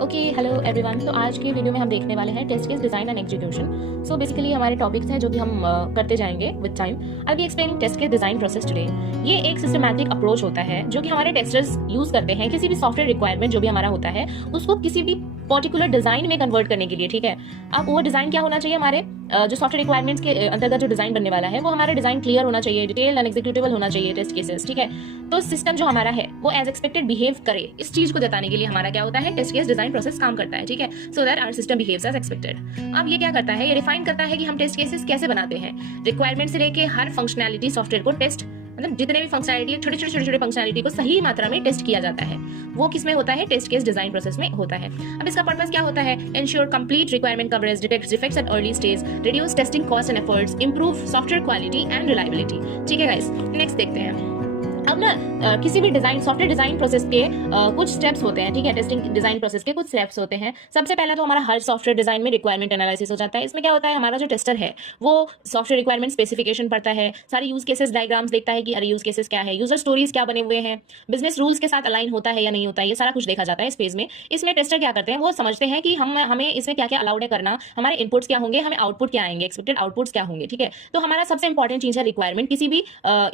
Okay hello everyone. तो आज के वीडियो में हम देखने वाले हैं test case design and execution. So basically हमारे टॉपिक्स हैं जो कि हम करते जाएंगे with time. I be explaining test case design process today. ये एक सिस्टमैटिक अप्रोच होता है जो कि हमारे टेस्टर्स यूज करते हैं किसी भी सॉफ्टवेयर रिक्वायरमेंट जो भी हमारा होता है उसको किसी भी पर्टिकुलर डिजाइन में कन्वर्ट करने के लिए। ठीक है, अब वो डिजाइन क्या होना चाहिए, हमारे जो सॉफ्टवेयर रिक्वायरमेंट्स के अंतर्गत जो डिजाइन बनने वाला है वो हमारा डिजाइन क्लियर होना चाहिए, डिटेल एंड एग्जीक्यूटेबल होना चाहिए टेस्ट केसेस। ठीक है, तो सिस्टम जो हमारा है वो एज एक्सपेक्टेड बिहेव करे, इस चीज को जताने के लिए हमारा क्या होता है, टेस्ट केस डिजाइन प्रोसेस काम करता है। ठीक है, so that our system behaves as expected. अब ये क्या करता है, ये डिफाइन करता है कि हम टेस्ट केसेस कैसे बनाते हैं। रिक्वायरमेंट से लेके हर फंक्शनैलिटी सॉफ्टवेयर को टेस्ट, मतलब जितने भी फंक्शनैलिटी, छोटे छोटे फंक्शनैलिटी को सही मात्रा में टेस्ट किया जाता है, वो किसमें होता है, टेस्ट केस डिजाइन प्रोसेस में होता है। अब इसका पर्पस क्या होता है, ensure complete requirement coverage, detect defects at early stage, reduce testing cost and efforts, improve software quality and reliability. ठीक है गाइस, नेक्स्ट देखते हैं। अब ना किसी भी डिजाइन, सॉफ्टवेयर डिजाइन प्रोसेस के कुछ स्टेप्स होते हैं। ठीक है, टेस्टिंग डिजाइन प्रोसेस के कुछ स्टेप्स होते हैं। सबसे पहला तो हमारा हर सॉफ्टवेयर डिजाइन में रिक्वायरमेंट एनालिसिस हो जाता है। इसमें क्या होता है, हमारा जो टेस्टर है वो सॉफ्टवेयर रिक्वायरमेंट स्पेसिफिकेशन पढ़ता है, सारे यूज केसेस डायग्राम्स देखता है कि अरे यूज केसेस क्या है, यूजर स्टोरीज क्या बने हुए हैं, बिजनेस रूल्स के साथ अलाइन होता है या नहीं होता है, ये सारा कुछ देखा जाता है इस फेज में। इसमें टेस्टर क्या करते हैं, वो समझते हैं कि हमें इसमें क्या क्या अलाउड है करना, हमारे इनपुट्स क्या होंगे, हमें आउटपुट क्या आएंगे, एक्सपेक्टेड आउटपुट्स क्या होंगे। ठीक है, तो हमारा सबसे इंपॉर्टेंट चीज है रिक्वायरमेंट किसी भी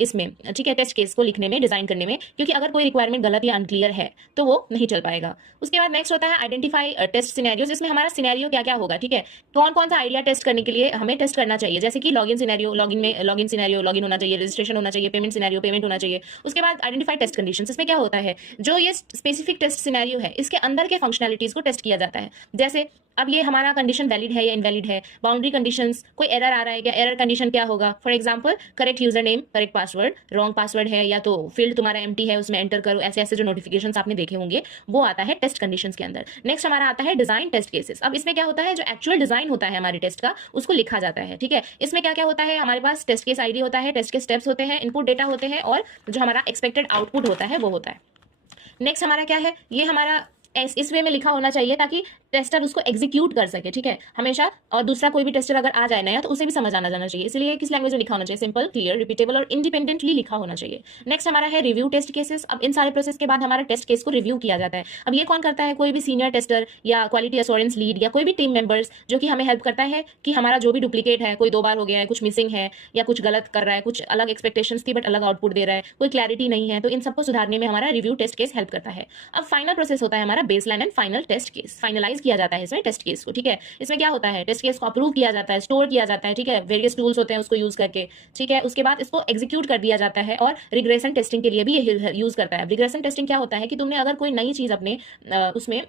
इसमें, ठीक है, टेस्ट केस को लिखने में, डिजाइन करने में, क्योंकि अगर कोई रिक्वायरमेंट गलत या अनक्लियर है तो वो नहीं चल पाएगा। उसके बाद नेक्स्ट होता है आइडेंटिफाई टेस्ट सिनेरियोज। इसमें हमारा सिनेरियो क्या क्या होगा, ठीक है, कौन कौन सा आइडिया टेस्ट करने के लिए हमें टेस्ट करना चाहिए, जैसे कि login scenario, login scenario login होना चाहिए, रजिस्ट्रेशन होना चाहिए, पेमेंट सिनेरियो पेमेंट होना चाहिए। उसके बाद आइडेंटिफाई टेस्ट कंडीशंस। इसमें क्या होता है, जो ये स्पेसिफिक टेस्ट सिनेरियो है इसके अंदर के फंक्शनैलिटीज को टेस्ट किया जाता है। जैसे अब ये हमारा कंडीशन वैलिड है या इनवैलिड है, बाउंड्री कंडीशंस, कोई एरर आ रहा है क्या, एरर कंडीशन क्या होगा, for example correct user name, correct password, wrong password है या तो फील्ड तुम्हारा एम्प्टी है उसमें एंटर करो, ऐसे ऐसे जो नोटिफिकेशंस आपने देखे होंगे वो आता है टेस्ट कंडीशंस के अंदर। नेक्स्ट हमारा आता है डिजाइन टेस्ट केसेस। अब इसमें क्या होता है, जो एक्चुअल डिजाइन होता है हमारे टेस्ट का उसको लिखा जाता है। ठीक है, इसमें क्या क्या होता है, हमारे पास टेस्ट केस आईडी होता है, टेस्ट के स्टेप्स होते हैं, इनपुट डेटा होते हैं और जो हमारा एक्सपेक्टेड आउटपुट होता है वो होता है। नेक्स्ट हमारा क्या है, ये हमारा इस वे में लिखा होना चाहिए ताकि टेस्टर उसको एग्जीक्यूट कर सके। ठीक है, हमेशा, और दूसरा कोई भी टेस्टर अगर आ जाए नया तो उसे भी समझ आना जाना चाहिए, इसलिए किस लैंग्वेज में लिखा होना चाहिए, सिंपल, क्लियर, रिपीटेबल और इंडिपेंडेंटली लिखा होना चाहिए। नेक्स्ट हमारा है रिव्यू टेस्ट केसेस। अब इन सारे प्रोसेस के बाद हमारा टेस्ट केस को रिव्यू किया जाता है। अब ये कौन करता है, कोई भी सीनियर टेस्टर या क्वालिटी एश्योरेंस लीड या कोई भी टीम मेंबर्स जो कि हमें हेल्प करता है कि हमारा जो भी डुप्लीकेट है, कोई 2 बार हो गया है, कुछ मिसिंग है या कुछ गलत कर रहा है, कुछ अलग एक्सपेक्टेशंस थी बट अलग आउटपुट दे रहा है, कोई क्लैरिटी नहीं है, तो इन सबको सुधारने में हमारा रिव्यू टेस्ट केस हेल्प करता है। अब फाइनल प्रोसेस होता है हमारा baseline and final test case. Finalize किया जाता है इसमें टेस्ट केस को। ठीक है, इसमें क्या होता है, टेस्ट केस को अप्रूव किया जाता है, स्टोर किया जाता है, ठीक है, वेरियस टूल्स होते हैं उसको यूज करके। ठीक है, उसके बाद इसको एग्जीक्यूट कर दिया जाता है और रिग्रेशन टेस्टिंग के लिए भी ये यूज करता है। रिग्रेशन टेस्टिंग क्या होता है कि तुमने अगर कोई नई चीज अपने उसमें